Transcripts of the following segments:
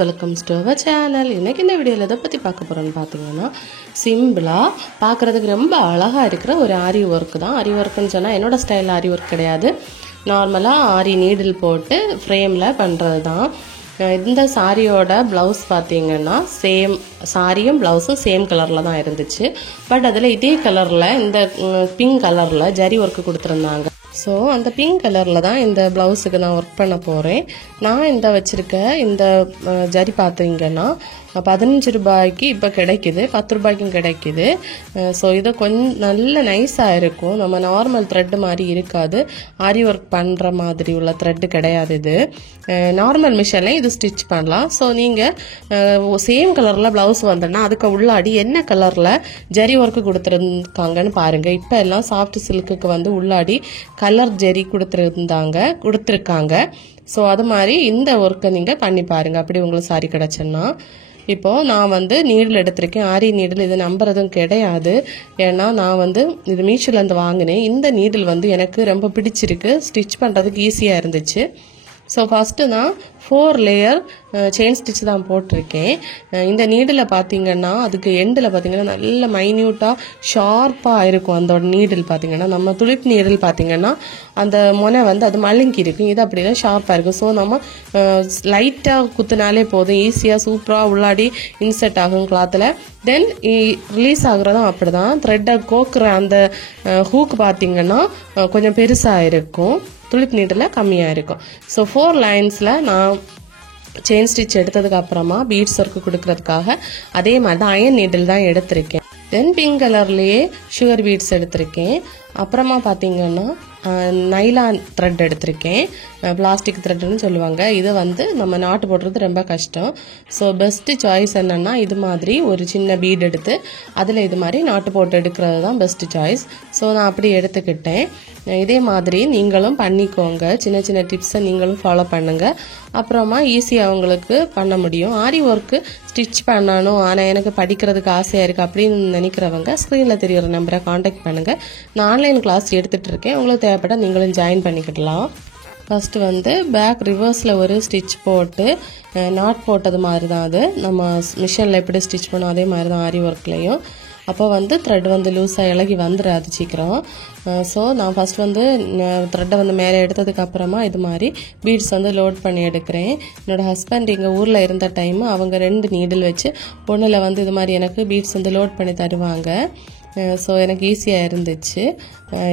Welcomes to our channel. இன்றைக்கி இந்த வீடியோவில் எதை பற்றி பார்க்க போகிறோன்னு பார்த்தீங்கன்னா, சிம்பிளாக பார்க்குறதுக்கு ரொம்ப அழகாக இருக்கிற ஒரு ஆரி ஒர்க்கு தான். ஆரி ஒர்க்குன்னு சொன்னால் என்னோடய ஸ்டைலில் ஆரி ஒர்க் கிடையாது, நார்மலாக ஆரி நீடில் போட்டு ஃப்ரேமில் பண்ணுறது தான். இந்த சாரியோட ப்ளவுஸ் பார்த்தீங்கன்னா சாரியும் ப்ளவுஸும் சேம் கலரில் தான் இருந்துச்சு. பட் அதில் இதே கலரில் இந்த பிங்க் கலரில் ஜரி ஒர்க்கு கொடுத்துருந்தாங்க. ஸோ அந்த பிங்க் கலரில் தான் இந்த ப்ளவுஸுக்கு நான் ஒர்க் பண்ண போகிறேன். நான் இந்த வச்சுருக்க இந்த ஜரி பார்த்தீங்கன்னா 15 ரூபாய்க்கு இப்போ கிடைக்கிது, 10 ரூபாய்க்கும் கிடைக்கிது. ஸோ இது கொஞ்சம் நல்ல நைஸாக இருக்கும், நம்ம நார்மல் த்ரெட்டு மாதிரி இருக்காது, ஆரி ஒர்க் பண்ணுற மாதிரி உள்ள த்ரெட்டு கிடையாது. இது நார்மல் மிஷினில் இது ஸ்டிச் பண்ணலாம். ஸோ நீங்கள் சேம் கலரில் ப்ளவுஸ் வந்தோன்னா அதுக்கு உள்ளாடி என்ன கலரில் ஜரி ஒர்க்கு கொடுத்துருக்காங்கன்னு பாருங்கள். இப்போ எல்லாம் சாஃப்ட் சில்க்குக்கு வந்து உள்ளாடி கலர் ஜெரி கொடுத்துருக்காங்க. ஸோ அது மாதிரி இந்த ஒர்க்கை நீங்கள் பண்ணி பாருங்கள், அப்படி உங்களுக்கு சாரி கிடச்சுன்னா. இப்போது நான் வந்து நீடில் எடுத்திருக்கேன், ஆரி நீடில். இது நம்புறதும் கிடையாது, ஏன்னா நான் வந்து இது மீஷோலேருந்து வாங்கினேன். இந்த நீடில் வந்து எனக்கு ரொம்ப பிடிச்சிருக்கு, ஸ்டிச் பண்ணுறதுக்கு ஈஸியாக இருந்துச்சு. ஸோ ஃபஸ்ட்டு நான் 4 லேயர் செயின் ஸ்டிச் தான் போட்டிருக்கேன். இந்த நீடில் பார்த்தீங்கன்னா அதுக்கு எண்டில் பார்த்தீங்கன்னா நல்ல மைன்யூட்டாக ஷார்ப்பாக இருக்கும். அந்த நீடில் பார்த்தீங்கன்னா நம்ம துளிப் நீடில் பார்த்தீங்கன்னா அந்த முனை வந்து அது மழுங்கி இருக்கும், இது அப்படின்னா ஷார்ப்பாக இருக்கும். ஸோ நம்ம லைட்டாக குத்துனாலே போதும், ஈஸியாக சூப்பராக உள்ளாடி இன்செர்ட் ஆகும் கிளாத்தில். தென் ரிலீஸ் ஆகுறதும் அப்படி தான். த்ரெட்டை கோக்குற அந்த ஹூக் பார்த்தீங்கன்னா கொஞ்சம் பெருசாக இருக்கும், துளிப் நீடில் கம்மியாக இருக்கும். ஸோ 4 லைன்ஸில் நான் செயின் ஸ்டிச் எடுத்ததுக்கு அப்புறமா பீட்ஸ் ஒர்க்கு கொடுக்கறதுக்காக அதே மாதிரி தான் அயன் நீடில் தான் எடுத்திருக்கேன். தென் பிங்க் கலர்லேயே சுகர் பீட்ஸ் எடுத்திருக்கேன். அப்புறமா பார்த்தீங்கன்னா நைலான் த்ரெட் எடுத்திருக்கேன், பிளாஸ்டிக் த்ரெட்னு சொல்லுவாங்க. இது வந்து நம்ம நாட்டு போடுறது ரொம்ப கஷ்டம். ஸோ பெஸ்ட்டு சாய்ஸ் என்னென்னா இது மாதிரி ஒரு சின்ன பீட் எடுத்து அதில் இது மாதிரி நாட்டு போட்டு எடுக்கிறது தான் பெஸ்ட்டு சாய்ஸ். ஸோ நான் அப்படி எடுத்துக்கிட்டேன். இதே மாதிரி நீங்களும் பண்ணிக்கோங்க, சின்ன சின்ன டிப்ஸை நீங்களும் ஃபாலோ பண்ணுங்கள், அப்புறமா ஈஸியாக அவங்களுக்கு பண்ண முடியும். ஆரி ஒர்க்கு ஸ்டிச் பண்ணணும் ஆனால் எனக்கு படிக்கிறதுக்கு ஆசையாக இருக்குது அப்படின்னு நினைக்கிறவங்க ஸ்க்ரீனில் தெரிகிற நம்பரை காண்டாக்ட் பண்ணுங்கள். நான் ஆன்லைன் கிளாஸ் எடுத்துகிட்டு இருக்கேன், உங்களுக்கு தேவைப்பட்டால் நீங்களும் ஜாயின் பண்ணிக்கிடலாம். ஃபஸ்ட்டு வந்து பேக் ரிவர்ஸில் ஒரு ஸ்டிச் போட்டு நாட் போட்டது மாதிரி தான் அது, நம்ம மிஷினில் எப்படி ஸ்டிச் பண்ணோம் அதே மாதிரி தான் ஆரி ஒர்க்லேயும். அப்போ வந்து த்ரெட் வந்து லூஸாக இலகி வந்துடாது சீக்கிரம். ஸோ நான் ஃபஸ்ட் வந்து த்ரெட்டை வந்து மேலே எடுத்ததுக்கு அப்புறமா இது மாதிரி பீட்ஸ் வந்து லோட் பண்ணி எடுக்கிறேன். என்னோடய ஹஸ்பண்ட் எங்கள் ஊரில் இருந்த டைம் அவங்க 2 நீடில் வச்சு ஒன்றில் வந்து இது மாதிரி எனக்கு பீட்ஸ் வந்து லோட் பண்ணி தருவாங்க. ஸோ எனக்கு ஈஸியாக இருந்துச்சு.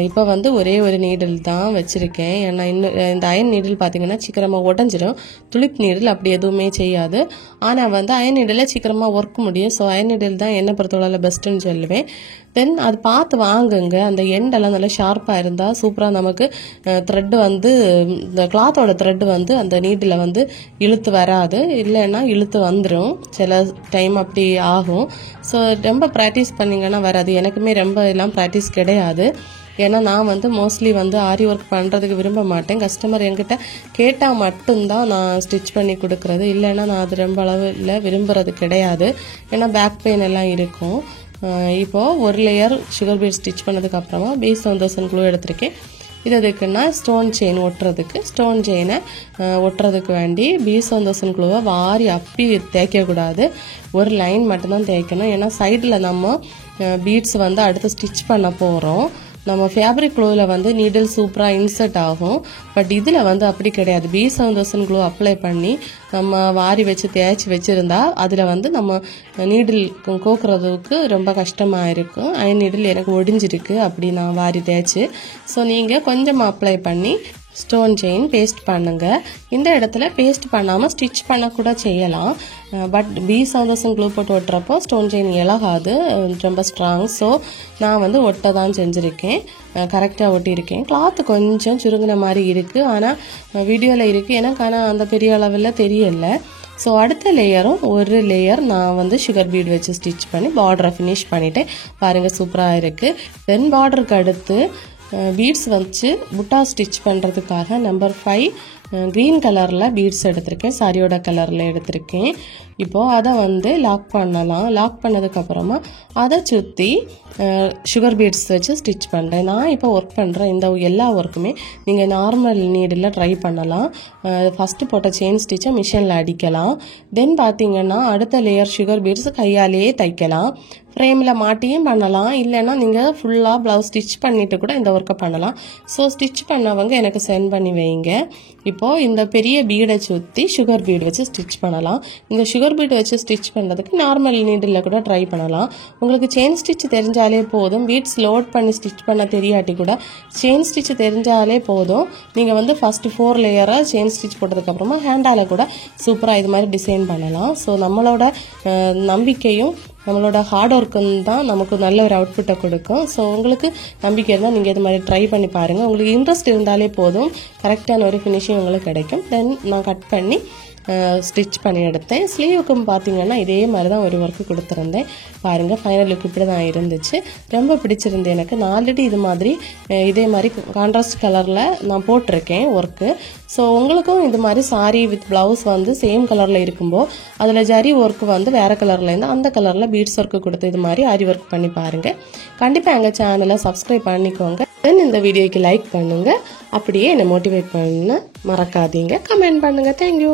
இப்போ வந்து ஒரே ஒரு நீடில் தான் வச்சுருக்கேன், ஏன்னா இன்னும் இந்த அயன் நீடில் பார்த்திங்கன்னா சீக்கிரமாக உடஞ்சிடும், துளிப் நீடில் அப்படி எதுவுமே செய்யாது. ஆனால் வந்து அயன் நீடில் சீக்கிரமாக ஒர்க் முடியும். ஸோ அயன் நீடில் தான் என்னை பொறுத்தவரையில் பெஸ்ட்டுன்னு சொல்லுவேன். தென் அது பார்த்து வாங்குங்க, அந்த எண்டெல்லாம் நல்லா ஷார்ப்பாக இருந்தால் சூப்பராக நமக்கு த்ரெட்டு வந்து இந்த கிளாத்தோட த்ரெட்டு வந்து அந்த நீடில் வந்து இழுத்து வராது, இல்லைன்னா இழுத்து வந்துடும், சில டைம் அப்படி ஆகும். ஸோ ரொம்ப ப்ராக்டிஸ் பண்ணிங்கன்னா வராது. எனக்குமே ரொம்ப எல்லாம் ப்ராக்டிஸ் கிடையாது, ஏன்னா நான் வந்து மோஸ்ட்லி வந்து ஆரி ஒர்க் பண்ணுறதுக்கு விரும்ப மாட்டேன். கஸ்டமர் என்கிட்ட கேட்டால் மட்டும்தான் நான் ஸ்டிச் பண்ணி கொடுக்குறது, இல்லைன்னா நான் அது ரொம்ப அளவில் விரும்புகிறது கிடையாது, ஏன்னா பேக் பெயின் எல்லாம் இருக்கும். இப்போது ஒரு லேயர் சுகர் பீட் ஸ்டிச் பண்ணதுக்கு அப்புறமா B1000 க்ளூ எடுத்திருக்கேன். இது எதுக்குன்னா ஸ்டோன் செயின் ஒட்டுறதுக்கு, ஸ்டோன் செயினை ஒட்டுறதுக்கு வேண்டி B1000 க்ளூவை வாரி அப்பி தேய்க்கக்கூடாது, ஒரு லைன் மட்டும்தான் தேய்க்கணும். ஏன்னா சைடில் நம்ம பீட்ஸ் வந்து அடுத்து ஸ்டிச் பண்ண போகிறோம். நம்ம ஃபேப்ரிக் க்ளூவில் வந்து நீடில் சூப்பராக இன்சர்ட் ஆகும், பட் இதில் வந்து அப்படி கிடையாது. B1000 க்ளூ அப்ளை பண்ணி நம்ம வாரி வச்சு தேய்ச்சி வச்சுருந்தா அதில் வந்து நம்ம நீடில் கோக்குறதுக்கு ரொம்ப கஷ்டமாக இருக்கும். அயன் நீடில் எனக்கு ஒடிஞ்சிருக்கு அப்படி நான் வாரி தேய்ச்சி. ஸோ நீங்கள் கொஞ்சமாக அப்ளை பண்ணி ஸ்டோன் செயின் பேஸ்ட் பண்ணுங்கள். இந்த இடத்துல பேஸ்ட் பண்ணாமல் ஸ்டிச் பண்ணக்கூட செய்யலாம், பட் B1000 க்ளூ போட்டு ஒட்டுறப்போ ஸ்டோன் செயின் இலகாது, ரொம்ப ஸ்ட்ராங். ஸோ நான் வந்து ஒட்ட தான் செஞ்சுருக்கேன், கரெக்டாக ஒட்டியிருக்கேன். கிளாத்து கொஞ்சம் சுருங்கின மாதிரி இருக்குது, ஆனால் வீடியோவில் இருக்குது எனக்கு, ஆனால் அந்த பெரிய அளவில் தெரியலை. ஸோ அடுத்த லேயரும் ஒரு லேயர் நான் வந்து சுகர் பீட் வச்சு ஸ்டிச் பண்ணி பார்டரை ஃபினிஷ் பண்ணிவிட்டேன். பாருங்கள் சூப்பராக இருக்குது. தென் பார்டருக்கு அடுத்து பீட்ஸ் வச்சு புட்டா ஸ்டிச் பண்ணுறதுக்காக நம்பர் 5 க்ரீன் கலரில் பீட்ஸ் எடுத்திருக்கேன், சாரியோட கலரில் எடுத்திருக்கேன். இப்போது அதை வந்து லாக் பண்ணலாம். லாக் பண்ணதுக்கப்புறமா அதை சுற்றி சுகர் பீட்ஸ் வச்சு ஸ்டிச் பண்ணுறேன். நான் இப்போ ஒர்க் பண்ணுற இந்த எல்லா ஒர்க்குமே நீங்கள் நார்மல் நீடில் ட்ரை பண்ணலாம். ஃபஸ்ட்டு போட்ட செயின் ஸ்டிச்சை மிஷினில் அடிக்கலாம். தென் பார்த்தீங்கன்னா அடுத்த லேயர் சுகர் பீட்ஸ் கையாலேயே தைக்கலாம். ஃப்ரேமில் மாட்டியும் பண்ணலாம், இல்லைன்னா நீங்கள் ஃபுல்லாக ப்ளவுஸ் ஸ்டிச் பண்ணிவிட்டு கூட இந்த ஒர்க்கை பண்ணலாம். ஸோ ஸ்டிச் பண்ணவங்க எனக்கு சென்ட் பண்ணி வைங்க. இப்போது இந்த பெரிய பீடை சுற்றி சுகர் பீடு வச்சு ஸ்டிச் பண்ணலாம். இந்த சுகர் பீடு வச்சு ஸ்டிச் பண்ணுறதுக்கு நார்மல் நீடில் கூட ட்ரை பண்ணலாம். உங்களுக்கு செயின் ஸ்டிச் தெரிஞ்சாலே போதும். பீட்ஸ் லோட் பண்ணி ஸ்டிச் பண்ண தெரியாட்டி கூட செயின் ஸ்டிச் தெரிஞ்சாலே போதும். நீங்கள் வந்து ஃபஸ்ட்டு 4 லேயராக செயின் ஸ்டிச் போட்டதுக்கப்புறமா ஹேண்டால் கூட சூப்பராக இது மாதிரி டிசைன் பண்ணலாம். ஸோ நம்மளோட நம்பிக்கையும் நம்மளோட ஹார்ட் ஒர்க்குன்னு தான் நமக்கு நல்ல ஒரு அவுட்புட்டை கொடுக்கும். ஸோ உங்களுக்கு நம்பிக்கை இருந்தால் நீங்கள் இது மாதிரி ட்ரை பண்ணி பாருங்கள். உங்களுக்கு இன்ட்ரெஸ்ட் இருந்தாலே போதும், கரெக்டான ஒரு ஃபினிஷிங் உங்களுக்கு கிடைக்கும். தென் நான் கட் பண்ணி ஸ்டிச் பண்ணி எடுத்தேன். ஸ்லீவுக்கும் பார்த்தீங்கன்னா இதே மாதிரி தான் ஒரு ஒர்க்கு கொடுத்துருந்தேன். பாருங்கள், ஃபைனல் லுக் இப்படி தான் இருந்துச்சு. ரொம்ப பிடிச்சிருந்து எனக்கு. நான் ஆல்ரெடி இது மாதிரி இதே மாதிரி கான்ட்ராஸ்ட் கலரில் நான் போட்டிருக்கேன் ஒர்க்கு. ஸோ உங்களுக்கும் இது மாதிரி சாரி வித் ப்ளவுஸ் வந்து சேம் கலரில் இருக்கும்போது அதில் ஜரி ஒர்க்கு வந்து வேறு கலரில் இருந்தால் அந்த கலரில் பீட்ஸ் ஒர்க்கு கொடுத்து இது மாதிரி ஆரி ஒர்க் பண்ணி பாருங்கள். கண்டிப்பாக எங்கள் சேனலை சப்ஸ்கிரைப் பண்ணிக்கோங்க. தென் இந்த வீடியோக்கு லைக் பண்ணுங்கள். அப்படியே என்னை மோட்டிவேட் பண்ண மறக்காதீங்க. கமெண்ட் பண்ணுங்கள். தேங்க்யூ.